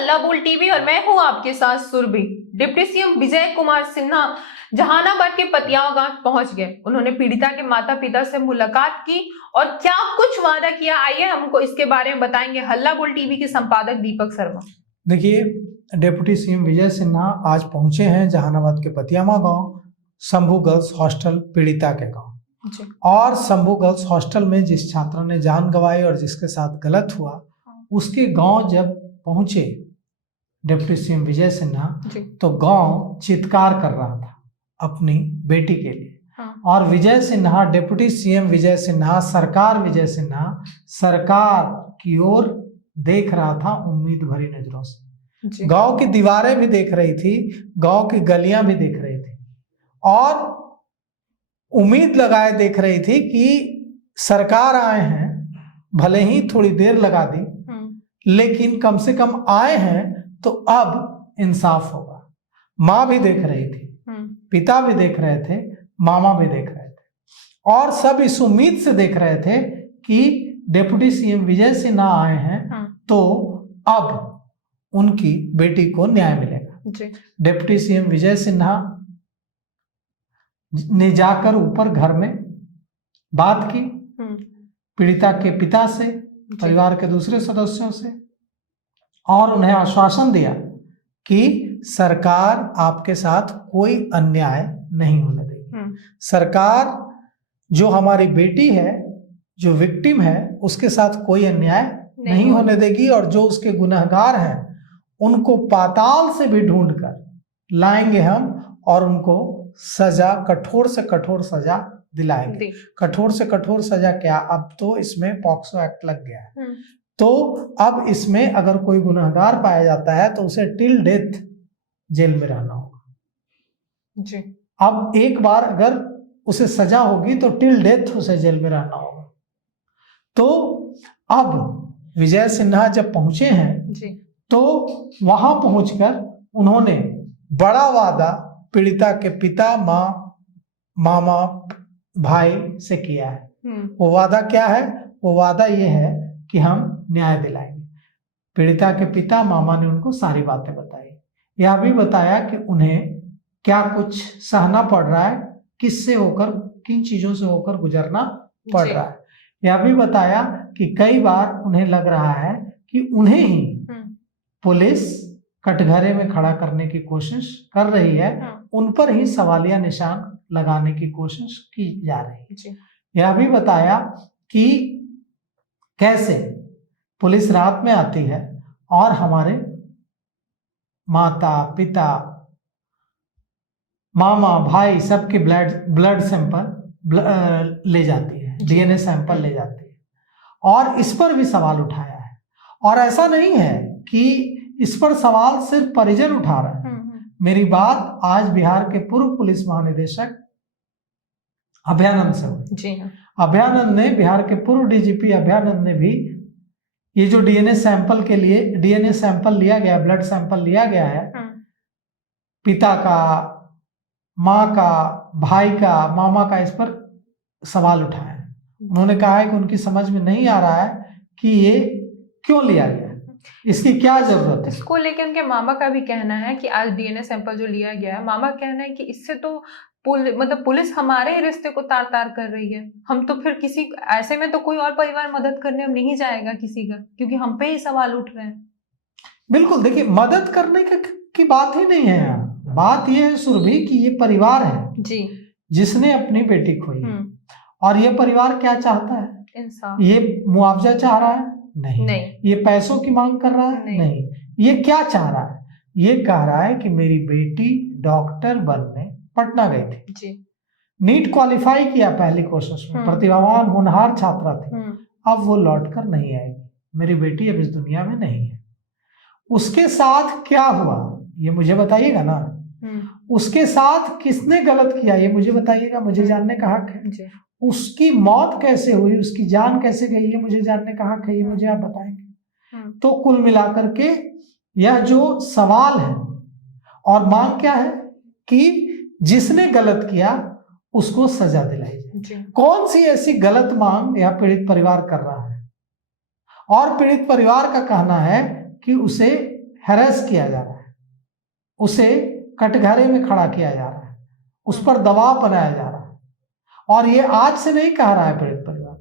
हल्ला बोल टीवी और मैं हूं आपके साथ सुरभि। डिप्टी सीएम विजय कुमार सिन्हा जहानाबाद के पतियाव गांव पहुंच गए। उन्होंने पीड़िता के माता पिता से मुलाकात की और क्या कुछ वादा किया, आइए हमको इसके बारे में बताएंगे हल्ला बोल टीवी के संपादक दीपक शर्मा। देखिए, डिप्टी सीएम विजय सिन्हा आज पहुंचे हैं जहानाबाद के पतियामा गांव, शंभू गर्ल्स हॉस्टल पीड़िता के गांव। और शंभू गर्ल्स हॉस्टल में जिस छात्रा ने जान गंवाई और जिसके साथ गलत हुआ, उसके गांव जब पहुंचे डिप्टी सीएम विजय सिन्हा, तो गांव चित्कार कर रहा था अपनी बेटी के लिए। और विजय सिन्हा, डिप्टी सीएम विजय सिन्हा, सरकार विजय सिन्हा सरकार की ओर देख रहा था उम्मीद भरी नजरों से। गांव की दीवारें भी देख रही थी, गांव की गलियां भी देख रही थी और उम्मीद लगाए देख रही थी कि सरकार आए हैं, भले ही थोड़ी देर लगा दी, लेकिन कम से कम आए हैं तो अब इंसाफ होगा। माँ भी देख रही थी, पिता भी देख रहे थे, मामा भी देख रहे थे और सब इस उम्मीद से देख रहे थे कि डिप्टी सीएम विजय सिन्हा आए हैं तो अब उनकी बेटी को न्याय मिलेगा। डिप्टी सीएम विजय सिन्हा ने जाकर ऊपर घर में बात की पीड़िता के पिता से, परिवार के दूसरे सदस्यों से, और उन्हें आश्वासन दिया कि सरकार आपके साथ कोई अन्याय नहीं होने देगी। सरकार जो हमारी बेटी है, जो विक्टिम है, उसके साथ कोई अन्याय नहीं होने देगी और जो उसके गुनहगार हैं उनको पाताल से भी ढूंढकर लाएंगे हम और उनको सजा, कठोर से कठोर सजा दिलाएंगे। कठोर से कठोर सजा क्या, अब तो इसमें पॉक्सो एक्ट लग गया है, तो अब इसमें अगर कोई गुनहगार पाया जाता है तो उसे टिल डेथ जेल में रहना होगा जी। अब एक बार अगर उसे सजा होगी तो टिल डेथ उसे जेल में रहना होगा। तो अब विजय सिन्हा जब पहुंचे हैं जी, तो वहां पहुंचकर उन्होंने बड़ा वादा पीड़िता के पिता, माँ, मामा, भाई से किया है। वो वादा क्या है? वो वादा ये है कि हम न्याय दिलाएंगे। पीड़िता के पिता, मामा ने उनको सारी बातें बताई। यह भी बताया कि उन्हें क्या कुछ सहना पड़ रहा है, किससे होकर, किन चीजों से होकर गुजरना पड़ रहा है। यह भी बताया कि कई बार उन्हें लग रहा है कि उन्हें ही पुलिस कटघरे में खड़ा करने की कोशिश कर रही है, उन पर ही सवालिया निशान लगाने की कोशिश की जा रही है। यह भी बताया कि कैसे पुलिस रात में आती है और हमारे माता, पिता, मामा, भाई सबके ब्लड सैंपल ले जाती है, डीएनए सैंपल ले जाती है और इस पर भी सवाल उठाया है। और ऐसा नहीं है कि इस पर सवाल सिर्फ परिजन उठा रहे हैं। मेरी बात आज बिहार के पूर्व पुलिस महानिदेशक अभयानंद से हुई। अभयानंद ने, बिहार के पूर्व डीजीपी अभयानंद ने भी ये जो डीएनए सैंपल के लिए डीएनए सैंपल लिया गया, ब्लड सैंपल लिया गया है, पिता का, माँ का, भाई का, मामा का, इस पर सवाल उठाया है। उन्होंने कहा है कि उनकी समझ में नहीं आ रहा है कि ये क्यों लिया गया, इसकी क्या जरूरत है। इसको लेकर उनके मामा का भी कहना है कि आज डीएनए सैंपल जो लिया गया है, मामा कहना है कि इससे तो पुलिस हमारे ही रिश्ते को तार तार कर रही है। हम तो फिर किसी ऐसे में तो कोई और परिवार मदद करने हम नहीं जाएगा किसी का, क्योंकि हम पे ही सवाल उठ रहे हैं। बिल्कुल, देखिए, मदद करने की बात ही नहीं है यहाँ। बात यह है सुरभि कि ये परिवार है जी, जिसने अपनी बेटी खोई और ये परिवार क्या चाहता है? इंसाफ। ये मुआवजा चाह रहा है? नहीं। ये पैसों की मांग कर रहा है? नहीं। ये क्या चाह रहा है? ये कह रहा है कि मेरी बेटी डॉक्टर बनने पटना गई थी जी, नीट क्वालिफाई किया पहली कोशिश में, प्रतिभावान होनहार छात्रा थी, अब वो लौटकर नहीं आएगी, मेरी बेटी अब इस दुनिया में नहीं है। उसके साथ क्या हुआ ये मुझे बताइएगा ना। उसके साथ किसने गलत किया ये मुझे बताइएगा, मुझे जानने का हक है। उसकी मौत कैसे हुई, उसकी जान कैसे गई, ये मुझे जानने का हक है, ये मुझे आप बताएंगे। तो कुल मिलाकर के यह जो सवाल है और मांग क्या है कि जिसने गलत किया उसको सजा दिलाई जाए। कौन सी ऐसी गलत मांग यह पीड़ित परिवार कर रहा है? और पीड़ित परिवार का कहना है कि उसे हैरेस किया जा रहा है, उसे कटघरे में खड़ा किया जा रहा है, उस पर दबाव बनाया जा रहा है। और ये आज से नहीं कह रहा है पीड़ित परिवार।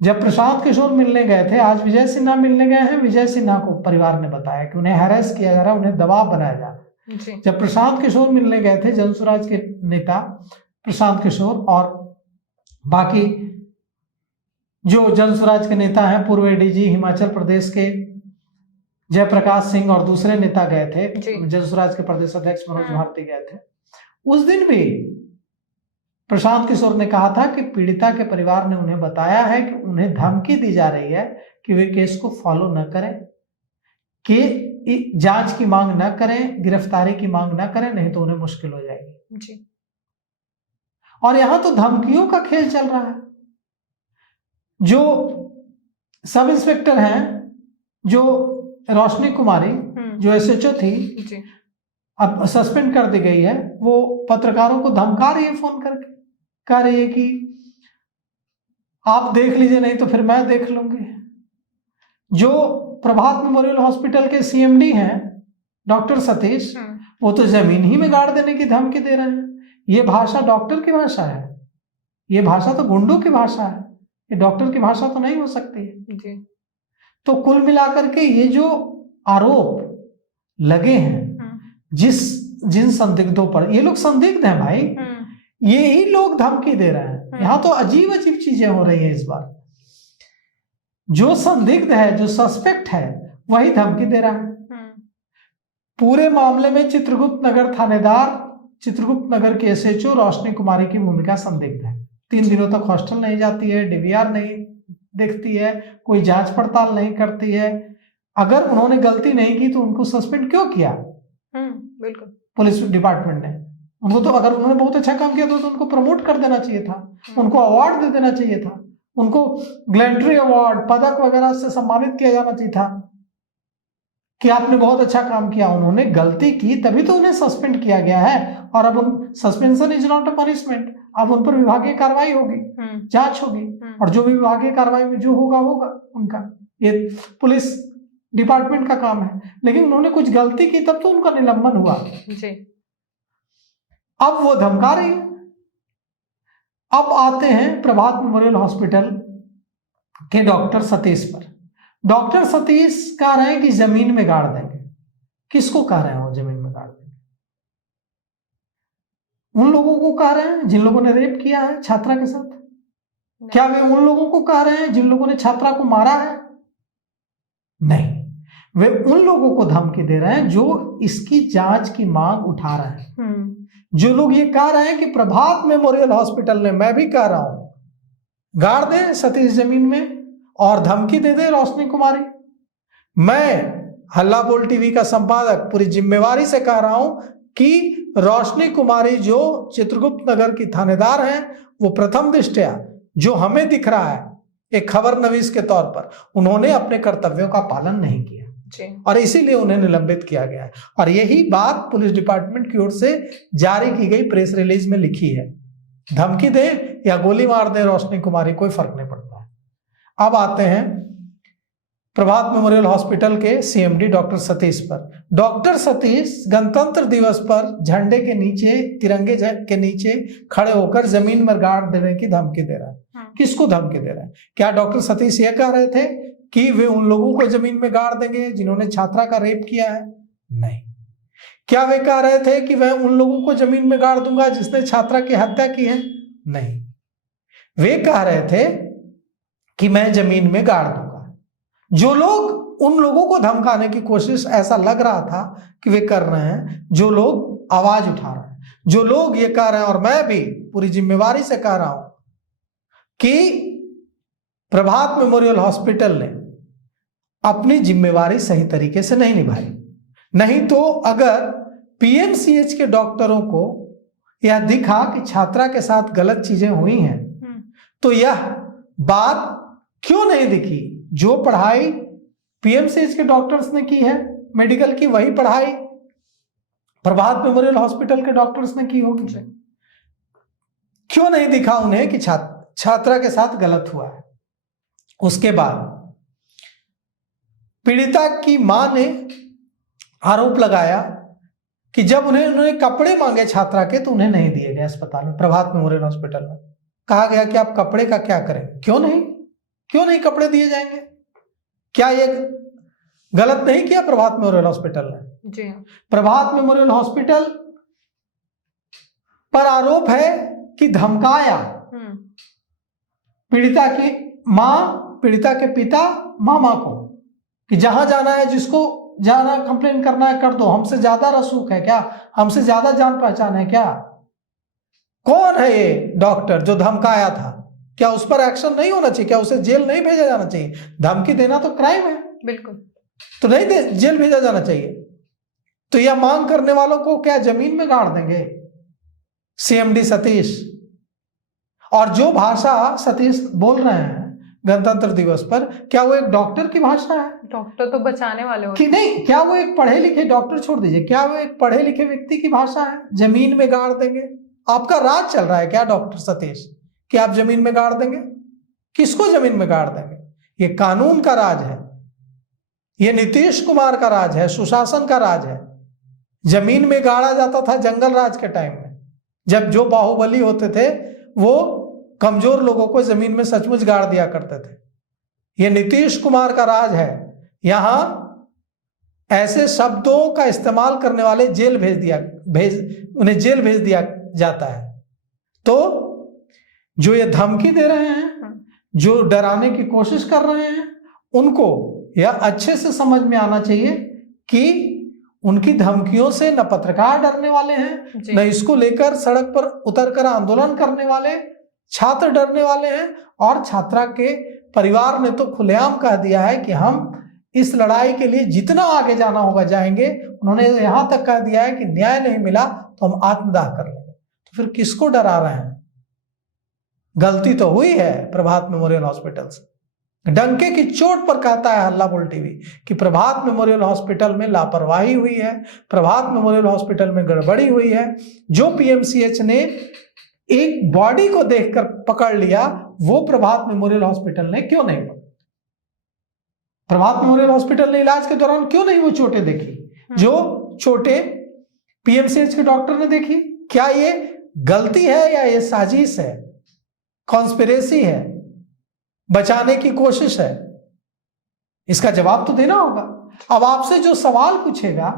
जब प्रशांत किशोर मिलने गए थे, आज विजय सिन्हा मिलने गए हैं, विजय सिन्हा को परिवार ने बताया कि उन्हें हैरेस किया जा रहा है, उन्हें दबाव बनाया जा रहा है। जब प्रशांत किशोर मिलने गए थे, जनसुराज के नेता प्रशांत किशोर और बाकी जो जनसुराज के नेता हैं, पूर्व एडीजी हिमाचल प्रदेश के जयप्रकाश सिंह और दूसरे नेता गए थे, जनसुराज के प्रदेश अध्यक्ष मनोज भारती गए थे। उस दिन भी प्रशांत किशोर ने कहा था कि पीड़िता के परिवार ने उन्हें बताया है कि उन्हें धमकी दी जा रही है कि वे केस को फॉलो न करें, कि जांच की मांग न करें, गिरफ्तारी की मांग न करें, नहीं तो उन्हें मुश्किल हो जाएगी जी। और यहां तो धमकियों का खेल चल रहा है। जो सब इंस्पेक्टर हैं, जो रोशनी कुमारी जो एसएचओ थी जी, अब सस्पेंड कर दी गई है, वो पत्रकारों को धमका रही है, फोन करके कह रही है कि आप देख लीजिए, नहीं तो फिर मैं देख लूंगी। जो प्रभात मेमोरियल हॉस्पिटल के सीएमडी हैं डॉक्टर सतीश, वो तो जमीन ही में गाड़ देने की धमकी दे रहे हैं। ये भाषा डॉक्टर की भाषा है, ये भाषा तो गुंडों की भाषा है, ये डॉक्टर की भाषा तो नहीं हो सकती है जी। तो कुल मिलाकर के ये जो आरोप लगे हैं जिन संदिग्धों पर, ये लोग संदिग्ध हैं भाई, ये ही लोग धमकी दे रहे हैं। यहां तो अजीब अजीब चीजें हो रही है इस बार। जो संदिग्ध है, जो सस्पेक्ट है, वही धमकी दे रहा है। पूरे मामले में चित्रगुप्त नगर थानेदार, चित्रगुप्त नगर के एसएचओ रोशनी कुमारी की भूमिका संदिग्ध है। 3 दिनों तक हॉस्टल नहीं जाती है, डीवीआर नहीं देखती है, कोई जांच पड़ताल नहीं करती है। अगर उन्होंने गलती नहीं की तो उनको सस्पेंड क्यों किया बिल्कुल पुलिस डिपार्टमेंट ने? उनको तो, अगर उन्होंने बहुत अच्छा काम किया तो उनको प्रमोट कर देना चाहिए था, उनको अवार्ड दे देना चाहिए था, उनको ग्लैंट्री अवार्ड, पदक वगैरह से सम्मानित किया जाना चाहिए था कि आपने बहुत अच्छा काम किया। उन्होंने गलती की तभी तो उन्हें सस्पेंड किया गया है। और अब suspension is not a punishment, अब उन पर विभागीय कार्रवाई होगी, जांच होगी, और जो भी विभागीय कार्रवाई में जो होगा उनका, ये पुलिस डिपार्टमेंट का काम है। लेकिन उन्होंने कुछ गलती की तब तो उनका निलंबन हुआ जी। अब वो धमका रही है। अब आते हैं प्रभात मेमोरियल हॉस्पिटल के डॉक्टर सतीश पर। डॉक्टर सतीश कह रहे हैं कि जमीन में गाड़ देंगे। किसको कह रहे हैं वो जमीन में गाड़ देंगे? उन लोगों को कह रहे हैं जिन लोगों ने रेप किया है छात्रा के साथ? क्या वे उन लोगों को कह रहे हैं जिन लोगों ने छात्रा को मारा है? नहीं, वे उन लोगों को धमकी दे रहे हैं जो इसकी जांच की मांग उठा रहे हैं। जो लोग ये कह रहे हैं कि प्रभात मेमोरियल हॉस्पिटल ने, मैं भी कह रहा हूं, गाड़ दे सतीश जमीन में और धमकी दे दे रोशनी कुमारी। मैं हल्ला बोल टीवी का संपादक पूरी जिम्मेवारी से कह रहा हूं कि रोशनी कुमारी जो चित्रगुप्त नगर की थानेदार हैं, वो प्रथम दृष्टया जो हमें दिख रहा है एक खबर नवीस के तौर पर, उन्होंने अपने कर्तव्यों का पालन नहीं किया और इसीलिए उन्हें निलंबित किया गया है। और यही बात पुलिस डिपार्टमेंट की ओर से जारी की गई प्रेस रिलीज में लिखी है। धमकी दे या गोली मार दे रोशनी कुमारी, कोई फर्क नहीं पड़ता है। अब आते हैं प्रभात मेमोरियल हॉस्पिटल के सीएमडी डॉक्टर सतीश पर। डॉक्टर सतीश गणतंत्र दिवस पर झंडे के नीचे, तिरंगे के नीचे खड़े होकर जमीन में गाड़ देने की धमकी दे रहा है। किसको धमकी दे रहा है? क्या डॉक्टर सतीश ये कह रहे थे कि वे उन लोगों को जमीन में गाड़ देंगे जिन्होंने छात्रा का रेप किया है? नहीं। क्या वे कह रहे थे कि मैं उन लोगों को जमीन में गाड़ दूंगा जिसने छात्रा की हत्या की है? नहीं। वे कह रहे थे कि मैं जमीन में गाड़ दूंगा। जो लोग उन लोगों को धमकाने की कोशिश, ऐसा लग रहा था कि वे कर रहे हैं, जो लोग आवाज उठा रहे हैं, जो लोग ये कह रहे हैं, और मैं भी पूरी जिम्मेवारी से कह रहा हूं कि प्रभात मेमोरियल हॉस्पिटल ने अपनी जिम्मेवारी सही तरीके से नहीं निभाई। नहीं तो अगर पीएमसीएच के डॉक्टरों को यह दिखा कि छात्रा के साथ गलत चीजें हुई हैं, तो यह बात क्यों नहीं दिखी? जो पढ़ाई पीएमसीएच के डॉक्टर्स ने की है मेडिकल की, वही पढ़ाई प्रभात मेमोरियल हॉस्पिटल के डॉक्टर्स ने की होगी। क्यों नहीं दिखा उन्हें कि छात्रा के साथ गलत हुआ है? उसके बाद पीड़िता की मां ने आरोप लगाया कि जब उन्होंने कपड़े मांगे छात्रा के तो उन्हें नहीं दिए गए अस्पताल में, प्रभात मेमोरियल हॉस्पिटल में। कहा गया कि आप कपड़े का क्या करें, क्यों नहीं कपड़े दिए जाएंगे? क्या ये गलत नहीं किया प्रभात मेमोरियल हॉस्पिटल ने? जी। प्रभात मेमोरियल हॉस्पिटल पर आरोप है कि धमकाया पीड़िता की मां, पीड़िता के पिता, मामा को कि जहां जाना है, जिसको जाना कंप्लेन करना है कर दो, हमसे ज्यादा रसूख है क्या, हमसे ज्यादा जान पहचान है क्या? कौन है ये डॉक्टर जो धमकाया था? क्या उस पर एक्शन नहीं होना चाहिए? क्या उसे जेल नहीं भेजा जाना चाहिए? धमकी देना तो क्राइम है, बिल्कुल, तो नहीं जेल भेजा जाना चाहिए। तो यह मांग करने वालों को क्या जमीन में गाड़ देंगे सीएमडी सतीश? और जो भाषा सतीश बोल रहे हैं गणतंत्र दिवस पर, क्या वो एक डॉक्टर की भाषा है? डॉक्टर तो बचाने वाले होते कि नहीं? क्या वो एक पढ़े लिखे, डॉक्टर छोड़ दीजिए, क्या वो एक पढ़े लिखे व्यक्ति की भाषा है? जमीन में गाड़ देंगे? आपका राज चल रहा है क्या डॉक्टर सतीश कि आप जमीन में गाड़ देंगे? किसको जमीन में गाड़ देंगे? ये कानून का राज है, ये नीतीश कुमार का राज है, सुशासन का राज है। जमीन में गाड़ा जाता था जंगल राज के टाइम में, जब जो बाहुबली होते थे वो कमजोर लोगों को जमीन में सचमुच गाड़ दिया करते थे। ये नीतीश कुमार का राज है। यहां ऐसे शब्दों का इस्तेमाल करने वाले उन्हें जेल भेज दिया जाता है। तो जो ये धमकी दे रहे हैं, जो डराने की कोशिश कर रहे हैं, उनको यह अच्छे से समझ में आना चाहिए कि उनकी धमकियों से न पत्रकार डरने वाले हैं, न इसको लेकर सड़क पर उतरकर आंदोलन करने वाले छात्र डरने वाले हैं। और छात्रा के परिवार ने तो खुलेआम कह दिया है कि हम इस लड़ाई के लिए जितना आगे जाना होगा जाएंगे। उन्होंने यहां तक कह दिया है कि न्याय नहीं मिला तो हम आत्मदाह कर लेंगे। तो फिर किसको डरा रहे हैं? गलती तो हुई है प्रभात मेमोरियल हॉस्पिटल से। डंके की चोट पर कहता है हल्ला बोल टीवी कि प्रभात मेमोरियल हॉस्पिटल में लापरवाही हुई है, प्रभात मेमोरियल हॉस्पिटल में गड़बड़ी हुई है। जो पीएमसीएच ने एक बॉडी को देखकर पकड़ लिया, वो प्रभात मेमोरियल हॉस्पिटल ने क्यों नहीं पकड़ा? प्रभात मेमोरियल हॉस्पिटल ने इलाज के दौरान क्यों नहीं वो चोटें देखी जो चोटें पीएमसीएच के डॉक्टर ने देखी? क्या ये गलती है या ये साजिश है, कॉन्स्पिरेसी है, बचाने की कोशिश है? इसका जवाब तो देना होगा। अब आपसे जो सवाल पूछेगा,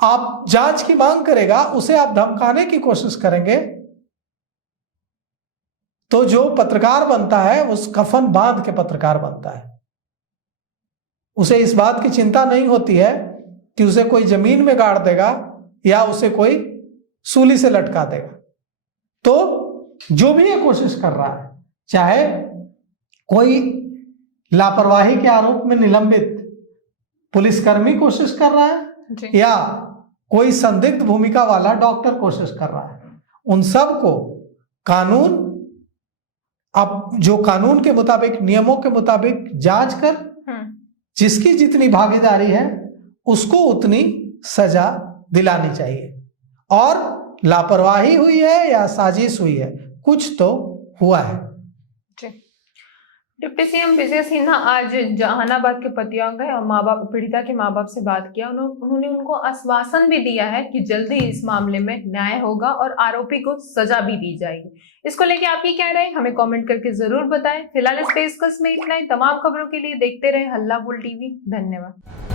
आप जांच की मांग करेगा, उसे आप धमकाने की कोशिश करेंगे, तो जो पत्रकार बनता है उस कफन बांध के पत्रकार बनता है। उसे इस बात की चिंता नहीं होती है कि उसे कोई जमीन में गाड़ देगा या उसे कोई सूली से लटका देगा। तो जो भी ये कोशिश कर रहा है, चाहे कोई लापरवाही के आरोप में निलंबित पुलिसकर्मी कोशिश कर रहा है या कोई संदिग्ध भूमिका वाला डॉक्टर कोशिश कर रहा है, उन सब को कानून, अब जो कानून के मुताबिक, नियमों के मुताबिक जांच कर जिसकी जितनी भागीदारी है उसको उतनी सजा दिलानी चाहिए। और लापरवाही हुई है या साजिश हुई है, कुछ तो हुआ है। डिप्टी सीएम विजय सिन्हा आज जहानाबाद के पतिया गए और माँ बाप, पीड़िता के माँ बाप से बात किया। उन्होंने उनको आश्वासन भी दिया है कि जल्दी इस मामले में न्याय होगा और आरोपी को सजा भी दी जाएगी। इसको लेके आप ये कह रहे हैं, हमें कमेंट करके जरूर बताएं। फिलहाल इस पेशकश में इतना ही। तमाम खबरों के लिए देखते रहे हल्ला बोल टीवी। धन्यवाद।